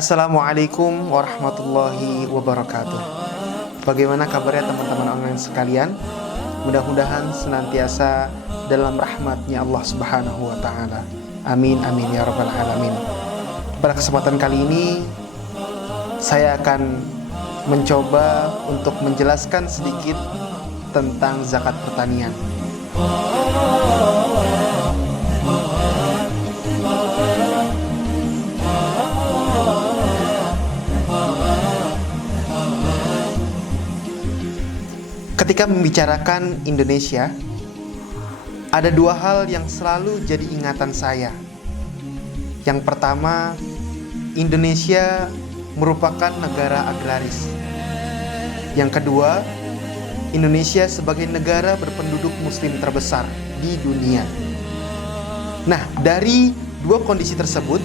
Assalamualaikum warahmatullahi wabarakatuh. Bagaimana kabarnya teman-teman online sekalian? Mudah-mudahan senantiasa dalam rahmatnya Allah Subhanahu wa Ta'ala. Amin amin ya rabbal alamin. Pada kesempatan kali ini saya akan mencoba untuk menjelaskan sedikit tentang zakat pertanian. Ketika membicarakan Indonesia, ada dua hal yang selalu jadi ingatan saya. Yang pertama, Indonesia merupakan negara agraris. Yang kedua, Indonesia sebagai negara berpenduduk muslim terbesar di dunia. Nah, dari dua kondisi tersebut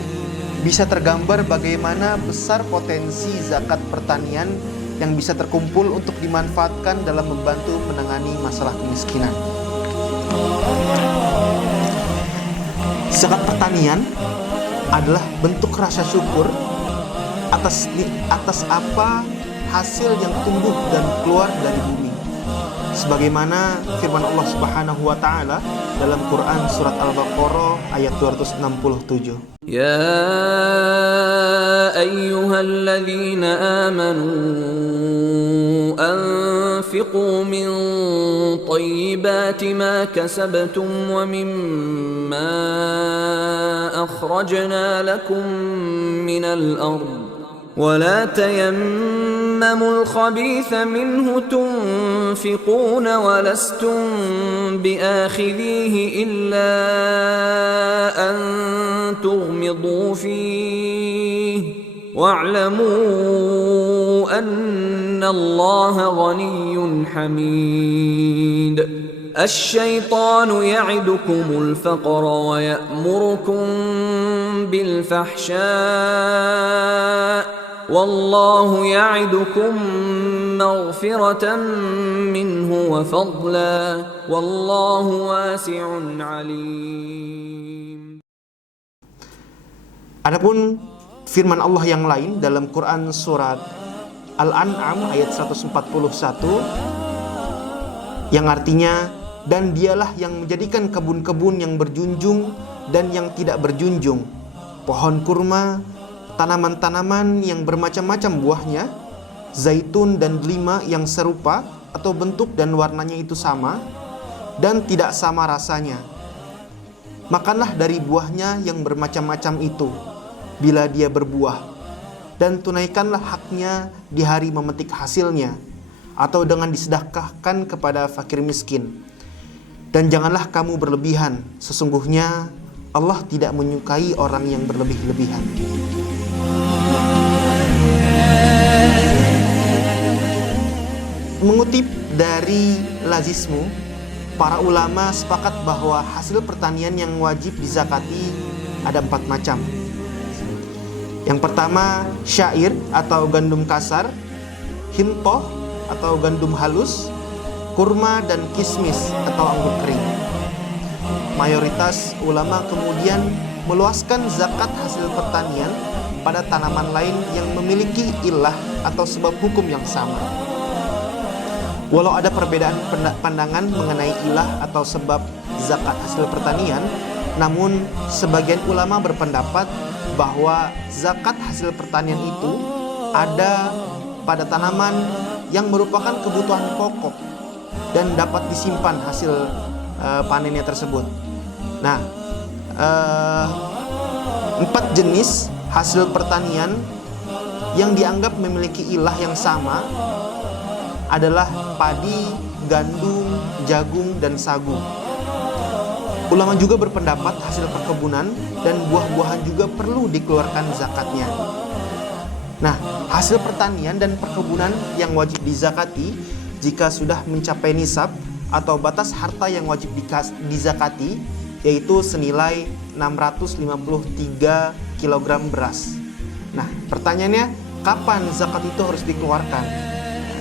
bisa tergambar bagaimana besar potensi zakat pertanian yang bisa terkumpul untuk dimanfaatkan dalam membantu menangani masalah kemiskinan. Zakat pertanian adalah bentuk rasa syukur atas apa hasil yang tumbuh dan keluar dari bumi. Sebagaimana firman Allah Subhanahu wa Ta'ala dalam Quran surat Al-Baqarah ayat 267. Ya ayyuhalladzina amanu anfiqu min thayyibati ma kasabtum wa mimma akhrajna lakum minal ardh ولا تيمموا الخبيث منه تنفقون ولستم بآخذيه إلا أن تغمضوا فيه واعلموا أن الله غني حميد الشيطان يعدكم الفقر ويأمركم بالفحشاء والله يعدكم مغفرة منه وفضلا والله واسع عليم. Adapun firman Allah yang lain dalam Quran surat Al-An'am ayat 141 yang artinya, dan dialah yang menjadikan kebun-kebun yang berjunjung dan yang tidak berjunjung, pohon kurma, tanaman-tanaman yang bermacam-macam buahnya, zaitun dan delima yang serupa atau bentuk dan warnanya itu sama dan tidak sama rasanya. Makanlah dari buahnya yang bermacam-macam itu bila dia berbuah, dan tunaikanlah haknya di hari memetik hasilnya atau dengan disedekahkan kepada fakir miskin. Dan janganlah kamu berlebihan, sesungguhnya Allah tidak menyukai orang yang berlebih-lebihan. Mengutip dari Lazismu, para ulama sepakat bahwa hasil pertanian yang wajib dizakati ada 4 macam. Yang pertama, syair atau gandum kasar, hintoh atau gandum halus, kurma dan kismis atau anggur kering. Mayoritas ulama kemudian meluaskan zakat hasil pertanian pada tanaman lain yang memiliki ilah atau sebab hukum yang sama. Walau ada perbedaan pandangan mengenai ilah atau sebab zakat hasil pertanian, namun sebagian ulama berpendapat bahwa zakat hasil pertanian itu ada pada tanaman yang merupakan kebutuhan pokok dan dapat disimpan hasil panennya tersebut. Nah, 4 jenis hasil pertanian yang dianggap memiliki ilah yang sama adalah padi, gandum, jagung, dan sagu. Ulama juga berpendapat hasil perkebunan dan buah-buahan juga perlu dikeluarkan zakatnya. Nah, hasil pertanian dan perkebunan yang wajib dizakati jika sudah mencapai nisab atau batas harta yang wajib dizakati, yaitu senilai 653 kg beras. Nah, pertanyaannya, kapan zakat itu harus dikeluarkan?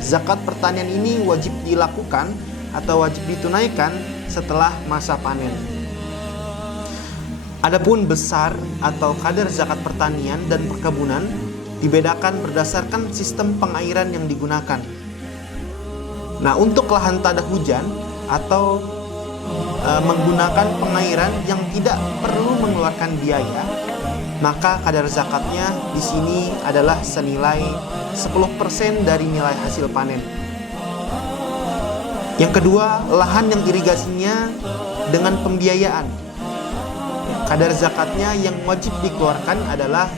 Zakat pertanian ini wajib dilakukan atau wajib ditunaikan setelah masa panen. Adapun besar atau kadar zakat pertanian dan perkebunan dibedakan berdasarkan sistem pengairan yang digunakan. Nah, untuk lahan tada hujan atau menggunakan pengairan yang tidak perlu mengeluarkan biaya, maka kadar zakatnya di sini adalah senilai 10% dari nilai hasil panen. Yang kedua, lahan yang irigasinya dengan pembiayaan. Kadar zakatnya yang wajib dikeluarkan adalah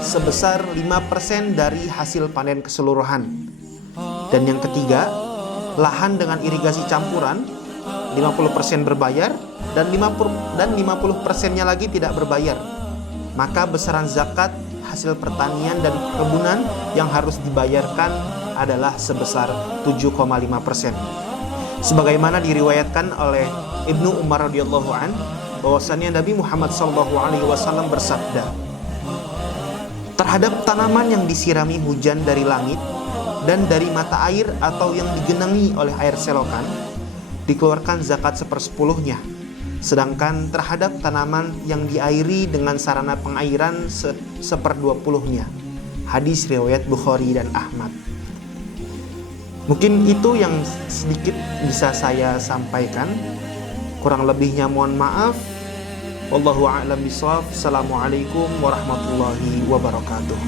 sebesar 5% dari hasil panen keseluruhan. Dan yang ketiga, lahan dengan irigasi campuran 50% berbayar dan 50%-nya lagi tidak berbayar. Maka besaran zakat hasil pertanian dan perkebunan yang harus dibayarkan adalah sebesar 7,5%. Sebagaimana diriwayatkan oleh Ibnu Umar radhiyallahu an, bahwasannya Nabi Muhammad SAW bersabda, terhadap tanaman yang disirami hujan dari langit dan dari mata air atau yang digenangi oleh air selokan, dikeluarkan zakat 1/10-nya. Sedangkan terhadap tanaman yang diairi dengan sarana pengairan 1/20-nya. Hadis riwayat Bukhari dan Ahmad. Mungkin itu yang sedikit bisa saya sampaikan. Kurang lebihnya mohon maaf. Wallahu a'lam bishawab. Assalamualaikum warahmatullahi wabarakatuh.